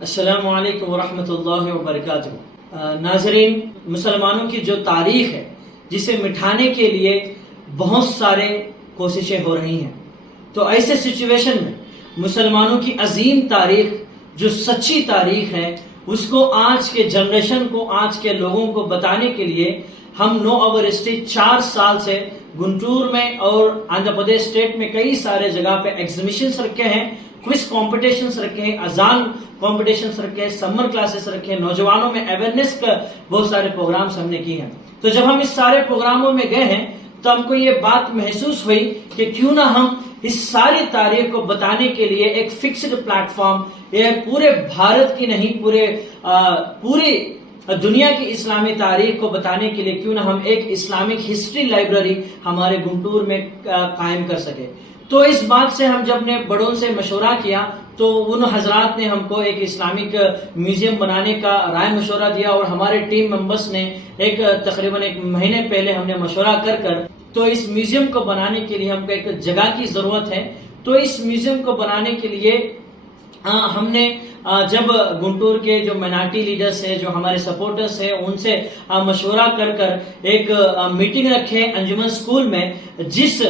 السلام علیکم ورحمۃ اللہ وبرکاتہ۔ ناظرین، مسلمانوں کی جو تاریخ ہے جسے مٹھانے کے لیے بہت سارے کوششیں ہو رہی ہیں، تو ایسے سچویشن میں مسلمانوں کی عظیم تاریخ جو سچی تاریخ ہے اس کو آج کے جنریشن کو، آج کے لوگوں کو بتانے کے لیے ہم نو آور اسٹیٹ 4 سال سے گنٹور میں اور آندھرا پردیش اسٹیٹ میں کئی سارے جگہ پہ ایگزیبیشنز رکھے ہیں، کوئز کمپٹیشنز رکھے ہیں، اذان کمپٹیشنز رکھے ہیں، سمر کلاسز رکھے ہیں، نوجوانوں میں اویئرنیس کا بہت سارے پروگرامز ہم نے کیے ہیں۔ تو جب ہم اس سارے پروگراموں میں گئے ہیں تو ہم کو یہ بات محسوس ہوئی کہ کیوں نہ ہم اس ساری تاریخ کو بتانے کے لیے ایک فکسڈ پلیٹ فارم، یہ پورے بھارت کی نہیں، پوری دنیا کی اسلامی تاریخ کو بتانے کے لیے کیوں نہ ہم ایک اسلامک ہسٹری لائبریری ہمارے گنٹور میں قائم کر سکے۔ تو اس بات سے ہم جب نے بڑوں سے مشورہ کیا تو ان حضرات نے ہم کو ایک اسلامک میوزیم بنانے کا رائے مشورہ دیا، اور ہمارے ٹیم ممبرس نے تقریباً ایک مہینے پہلے ہم نے مشورہ کر تو اس میوزیم کو بنانے کے لیے ہم کو ایک جگہ کی ضرورت ہے۔ تو اس میوزیم کو بنانے کے لیے ہم نے جب گنٹور کے جو مائنارٹی لیڈرز ہیں، جو ہمارے سپورٹرز ہیں، ان سے مشورہ کر ایک میٹنگ رکھے انجمن اسکول میں، جس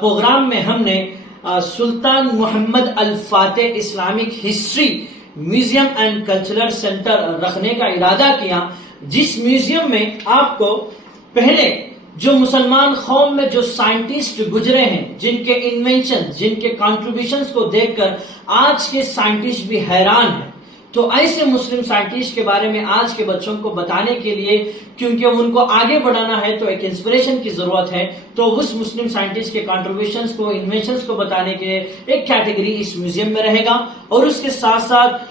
پروگرام میں ہم نے Sultan Muhammad Al-Fatih Islamic history museum and cultural centre رکھنے کا ارادہ کیا، جس میوزیم میں آپ کو پہلے جو مسلمان قوم میں جو سائنٹسٹ گزرے ہیں، جن کے انوینشن، جن کے کنٹریبیوشنز کو دیکھ کر آج کے سائنٹسٹ بھی حیران ہیں، تو ایسے مسلم سائنٹسٹ کے بارے میں آج کے بچوں کو بتانے کے لیے، کیونکہ ان کو آگے بڑھانا ہے تو ایک انسپریشن کی ضرورت ہے، تو اس مسلم سائنٹسٹ کے کنٹریبیوشنز کو، انوینشنز کو بتانے کے ایک کیٹیگری اس میوزیم میں رہے گا۔ اور اس کے ساتھ ساتھ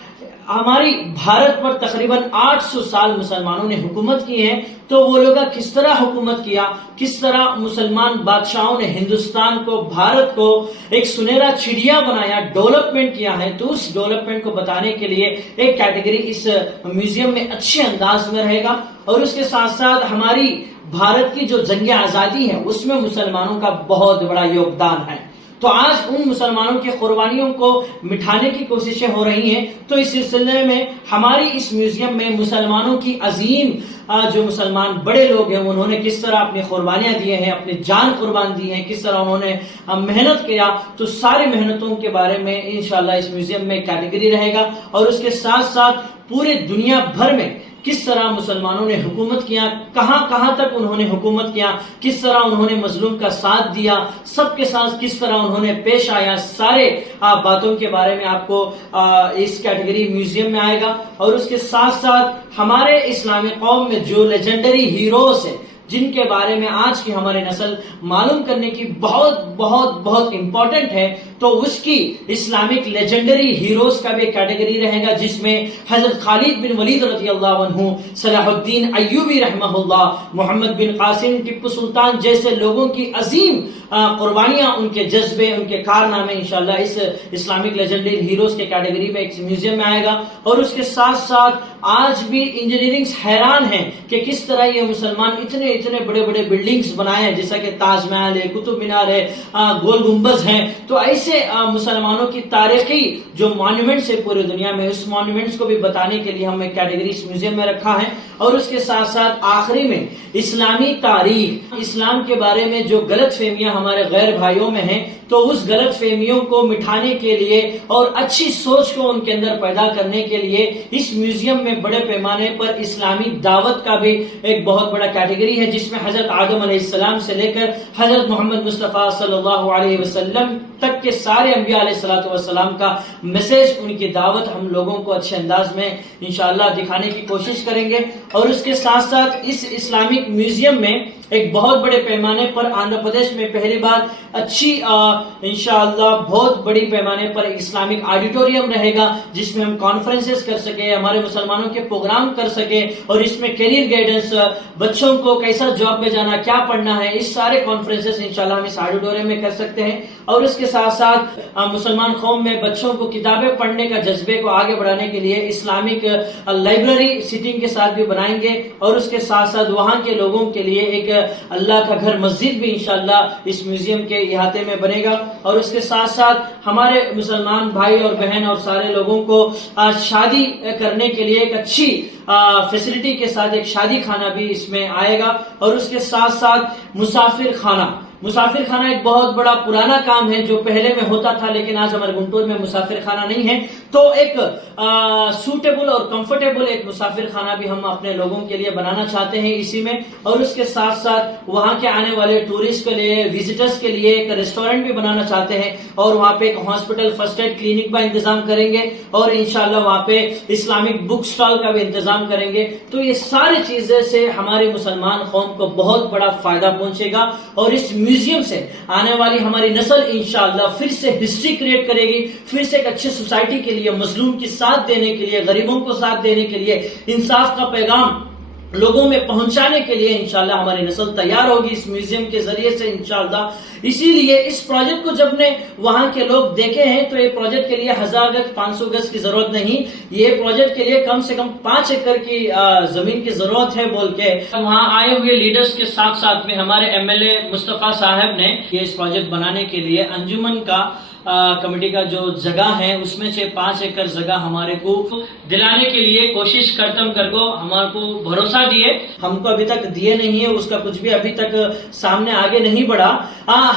ہماری بھارت پر تقریباً 800 سال مسلمانوں نے حکومت کی ہے، تو وہ لوگ کس طرح حکومت کیا، کس طرح مسلمان بادشاہوں نے ہندوستان کو، بھارت کو ایک سنہرا چڑیا بنایا، ڈیولپمنٹ کیا ہے، تو اس ڈیولپمنٹ کو بتانے کے لیے ایک کیٹیگری اس میوزیم میں اچھے انداز میں رہے گا۔ اور اس کے ساتھ ساتھ ہماری بھارت کی جو جنگ آزادی ہے اس میں مسلمانوں کا بہت بڑا یوگدان ہے، تو آج ان مسلمانوں کی قربانیوں کو مٹھانے کی کوششیں ہو رہی ہیں۔ تو اس سلسلے میں ہماری اس میوزیم میں مسلمانوں کی عظیم جو مسلمان بڑے لوگ ہیں انہوں نے کس طرح اپنی قربانیاں دی ہیں، اپنی جان قربان دی ہیں، کس طرح انہوں نے محنت کیا، تو ساری محنتوں کے بارے میں انشاءاللہ اس میوزیم میں کیٹیگری رہے گا۔ اور اس کے ساتھ ساتھ پورے دنیا بھر میں کس طرح مسلمانوں نے حکومت کیا، کہاں تک انہوں نے حکومت کیا، کس طرح انہوں نے مظلوم کا ساتھ دیا، سب کے ساتھ کس طرح انہوں نے پیش آیا، سارے باتوں کے بارے میں آپ کو اس کیٹیگری میوزیم میں آئے گا۔ اور اس کے ساتھ ساتھ ہمارے اسلامی قوم میں جو لیجنڈری ہیروز ہیں، جن کے بارے میں آج کی ہماری نسل معلوم کرنے کی بہت امپورٹنٹ ہے، تو اس کی اسلامک لیجنڈری ہیروز کا بھی کیٹیگری رہے گا، جس میں حضرت خالد بن ولید رضی اللہ عنہ، صلاح الدین ایوبی رحمہ اللہ، محمد بن قاسم، ٹیپو سلطان جیسے لوگوں کی عظیم قربانیاں، ان کے جذبے، ان کے کارنامے انشاءاللہ اس اسلامک لیجنڈری ہیروز کے کیٹیگری میں ایک میوزیم میں آئے گا۔ اور اس کے ساتھ ساتھ آج بھی انجینئرنگ حیران ہیں کہ کس طرح یہ مسلمان اتنے بڑے بلڈنگز بنائے ہیں، جیسا کہ تاج محل ہے، قطب مینار ہے، گول گنبد ہیں، تو ایسے مسلمانوں کی تاریخی جو مانیومنٹس ہے پوری دنیا میں، اس مانیومنٹس کو بھی بتانے کے لیے ہم ایک کیٹیگری اس میوزیم میں رکھا ہے۔ اور اس کے ساتھ ساتھ آخری میں اسلامی تاریخ، اسلام کے بارے میں جو غلط فہمیاں ہمارے غیر بھائیوں میں ہیں، تو اس غلط فہمیوں کو مٹھانے کے لیے اور اچھی سوچ کو ان کے اندر پیدا کرنے کے لیے اس میوزیم میں بڑے پیمانے پر اسلامی دعوت کا بھی ایک بہت بڑا کیٹیگری ہے، جس میں حضرت آدم علیہ السلام سے لے کر حضرت محمد مصطفیٰ صلی اللہ علیہ وسلم تک کے سارے انبیاء علیہ السلام کا میسج، ان کی دعوت ہم لوگوں کو اچھے انداز میں انشاءاللہ دکھانے کی کوشش کریں گے۔ اور اس کے ساتھ ساتھ اس اسلامک میوزیم میں ایک بہت بڑے پیمانے پر آندھرا پردیش میں پہلی بار اچھی انشاءاللہ بہت بڑی پیمانے پر اسلامک آڈیٹوریم رہے گا، جس میں ہم کانفرنسز کر سکے، ہمارے مسلمانوں کے پروگرام کر سکے، اور اس میں کیریئر گائیڈنس، بچوں کو کیسا جاب میں جانا، کیا پڑھنا ہے، اس سارے کانفرنسز انشاءاللہ ہم اس آڈیٹوریم میں کر سکتے ہیں۔ اور اس کے ساتھ ساتھ مسلمان قوم میں بچوں کو کتابیں پڑھنے کا جذبے کو آگے بڑھانے کے لیے اسلامک لائبریری سٹنگ کے ساتھ بھی بنائیں گے، اور اس کے ساتھ ساتھ وہاں کے لوگوں کے لیے ایک اللہ کا گھر مسجد بھی انشاءاللہ اس میوزیم کے احاطے میں بنے گا، اور اس کے ساتھ ساتھ ہمارے مسلمان بھائی اور بہن اور سارے لوگوں کو شادی کرنے کے لیے ایک اچھی فیسلٹی کے ساتھ ایک شادی خانہ بھی اس میں آئے گا، اور اس کے ساتھ ساتھ مسافر خانہ ایک بہت بڑا پرانا کام ہے جو پہلے میں ہوتا تھا، لیکن آج ہمارے گنٹور میں مسافر خانہ نہیں ہے، تو ایک سوٹیبل اور کمفرٹیبل ایک مسافر خانہ بھی ہم اپنے لوگوں کے لیے بنانا چاہتے ہیں اسی میں، اور اس کے ساتھ ساتھ وہاں کے آنے والے ٹورسٹ کے لیے، وزٹرز کے لیے ایک ریسٹورنٹ بھی بنانا چاہتے ہیں، اور وہاں پہ ایک ہاسپٹل فرسٹ ایڈ کلینک کا انتظام کریں گے، اور انشاءاللہ وہاں پہ اسلامک بک سٹال کا بھی انتظام کریں گے۔ تو یہ ساری چیزیں سے ہمارے مسلمان قوم کو بہت بڑا فائدہ پہنچے گا، اور اس میوزیم سے آنے والی ہماری نسل انشاءاللہ پھر سے ہسٹری کریٹ کرے گی، پھر سے ایک اچھی سوسائٹی کے لیے، مظلوم کی ساتھ دینے کے لیے، غریبوں کو ساتھ دینے کے لیے، انصاف کا پیغام لوگوں میں پہنچانے کے لیے انشاءاللہ ہماری نسل تیار ہوگی اس میوزیم کے ذریعے سے انشاءاللہ۔ اسی لیے اس پروجیکٹ کو جب نے وہاں کے لوگ دیکھے ہیں تو یہ پروجیکٹ کے لیے 1000 گز 500 گز کی ضرورت نہیں، یہ پروجیکٹ کے لیے کم سے کم 5 ایکڑ کی زمین کی ضرورت ہے بول کے وہاں آئے ہوئے لیڈرز کے ساتھ ساتھ میں ہمارے MLA مصطفیٰ صاحب نے یہ اس پروجیکٹ بنانے کے لیے انجمن کا کمیٹی کا جو جگہ ہے اس میں سے 5 ایکڑ جگہ ہمارے کو دلانے کے لیے کوشش کرتم کر کو ہمارے کو بھروسہ دیے، ہم کو ابھی تک دیے نہیں ہے، اس کا کچھ بھی ابھی تک سامنے آگے نہیں بڑھا۔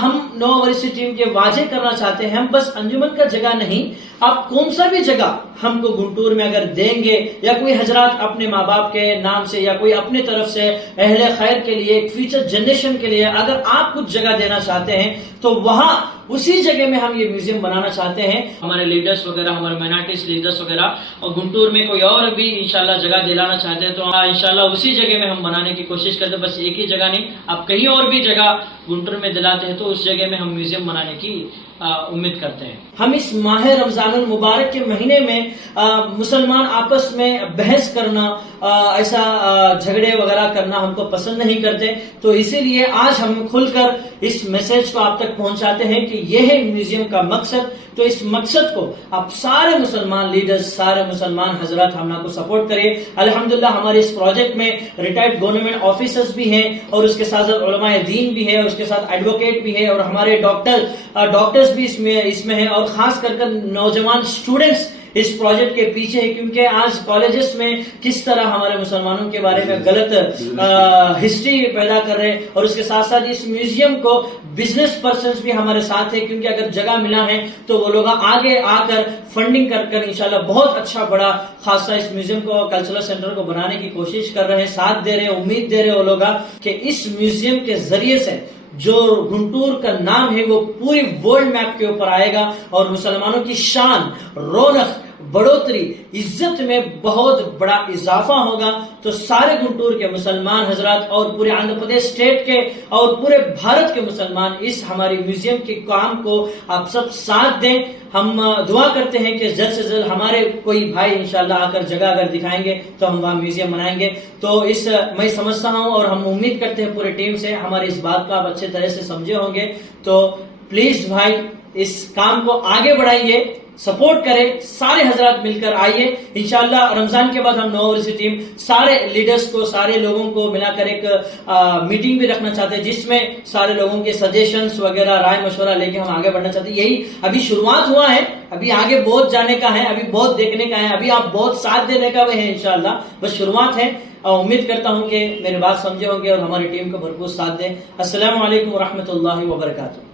ہم نو اوورسیز ٹیم کے واضح کرنا چاہتے ہیں، ہم بس انجمن کا جگہ نہیں، آپ کون سا بھی جگہ ہم کو گنٹور میں اگر دیں گے، یا کوئی حضرات اپنے ماں باپ کے نام سے یا کوئی اپنے طرف سے اہل خیر کے لیے، ایک فیوچر جنریشن کے لیے اگر آپ کچھ جگہ دینا چاہتے ہیں تو وہاں اسی جگہ میں ہم یہ میوزیم بنانا چاہتے ہیں۔ ہمارے لیڈرز وغیرہ، ہمارے مائنارٹیز لیڈرز وغیرہ اور گنٹور میں کوئی اور بھی انشاءاللہ جگہ دلانا چاہتے ہیں تو انشاءاللہ اسی جگہ میں ہم بنانے کی کوشش کرتے ہیں، بس ایک ہی جگہ نہیں، آپ کہیں اور بھی جگہ گنٹور میں دلاتے ہیں تو اس جگہ میں ہم میوزیم بنانے کی امید کرتے ہیں۔ ہم اس ماہ رمضان المبارک کے مہینے میں مسلمان آپس میں بحث کرنا، ایسا جھگڑے وغیرہ کرنا ہم کو پسند نہیں کرتے، تو اسی لیے آج ہم کھل کر اس میسج کو آپ تک پہنچاتے ہیں کہ یہ ہے میوزیم کا مقصد۔ تو اس مقصد کو آپ سارے مسلمان لیڈرز، سارے مسلمان حضرات ہم کو سپورٹ کریں۔ الحمدللہ ہمارے اس پروجیکٹ میں ریٹائرڈ گورنمنٹ آفیسرز بھی ہیں، اور اس کے ساتھ ساتھ علماء دین بھی ہے، اور اس کے ساتھ ایڈوکیٹ بھی ہے، اور ہمارے ڈاکٹرز بھی اس میں ہیں، اور خاص کر نوجوان اسٹوڈنٹس اس پروجیکٹ کے پیچھے ہے، کیونکہ آج کالجز میں کس طرح ہمارے مسلمانوں کے بارے میں غلط ہسٹری پیدا کر رہے ہیں، اور اس کے ساتھ ساتھ اس میوزیم کو بزنس پرسنز بھی ہمارے ساتھ ہیں، کیونکہ اگر جگہ ملا ہے تو وہ لوگ آگے آ کر فنڈنگ کر انشاءاللہ بہت اچھا بڑا خاصہ اس میوزیم کو، کلچرل سینٹر کو بنانے کی کوشش کر رہے ہیں، ساتھ دے رہے ہیں، امید دے رہے ہیں وہ لوگ کہ اس میوزیم کے ذریعے سے جو گنٹور کا نام ہے وہ پوری ورلڈ میپ کے اوپر آئے گا، اور مسلمانوں کی شان، رونق، بڑھوتری، عزت میں بہت بڑا اضافہ ہوگا۔ تو سارے گنٹور کے مسلمان حضرات اور پورے آندھرا پردیش اسٹیٹ کے اور پورے بھارت کے مسلمان اس ہماری میوزیم کے کام کو آپ سب ساتھ دیں۔ ہم دعا کرتے ہیں کہ جلد سے جلد ہمارے کوئی بھائی انشاءاللہ آ کر جگہ اگر دکھائیں گے تو ہم وہاں میوزیم بنائیں گے۔ تو میں سمجھتا ہوں اور ہم امید کرتے ہیں پورے ٹیم سے ہماری اس بات کو آپ اچھے طرح سے سمجھے ہوں گے، تو پلیز بھائی اس کام کو آگے بڑھائیے، سپورٹ کریں، سارے حضرات مل کر آئیے۔ انشاءاللہ رمضان کے بعد ہم نو اوورسیز ٹیم سارے لیڈرز کو، سارے لوگوں کو ملا کر ایک میٹنگ بھی رکھنا چاہتے ہیں، جس میں سارے لوگوں کے سجیشنز وغیرہ، رائے مشورہ لے کے ہم آگے بڑھنا چاہتے ہیں۔ یہی ابھی شروعات ہوا ہے، ابھی آگے بہت جانے کا ہے، ابھی بہت دیکھنے کا ہے، ابھی آپ بہت ساتھ دینے کا بھی ہے، انشاءاللہ بس شروعات ہے۔ امید کرتا ہوں کہ میری بات سمجھے ہوں گے اور ہماری ٹیم کو بھرپور ساتھ دیں۔ السلام علیکم ورحمۃ اللہ وبرکاتہ۔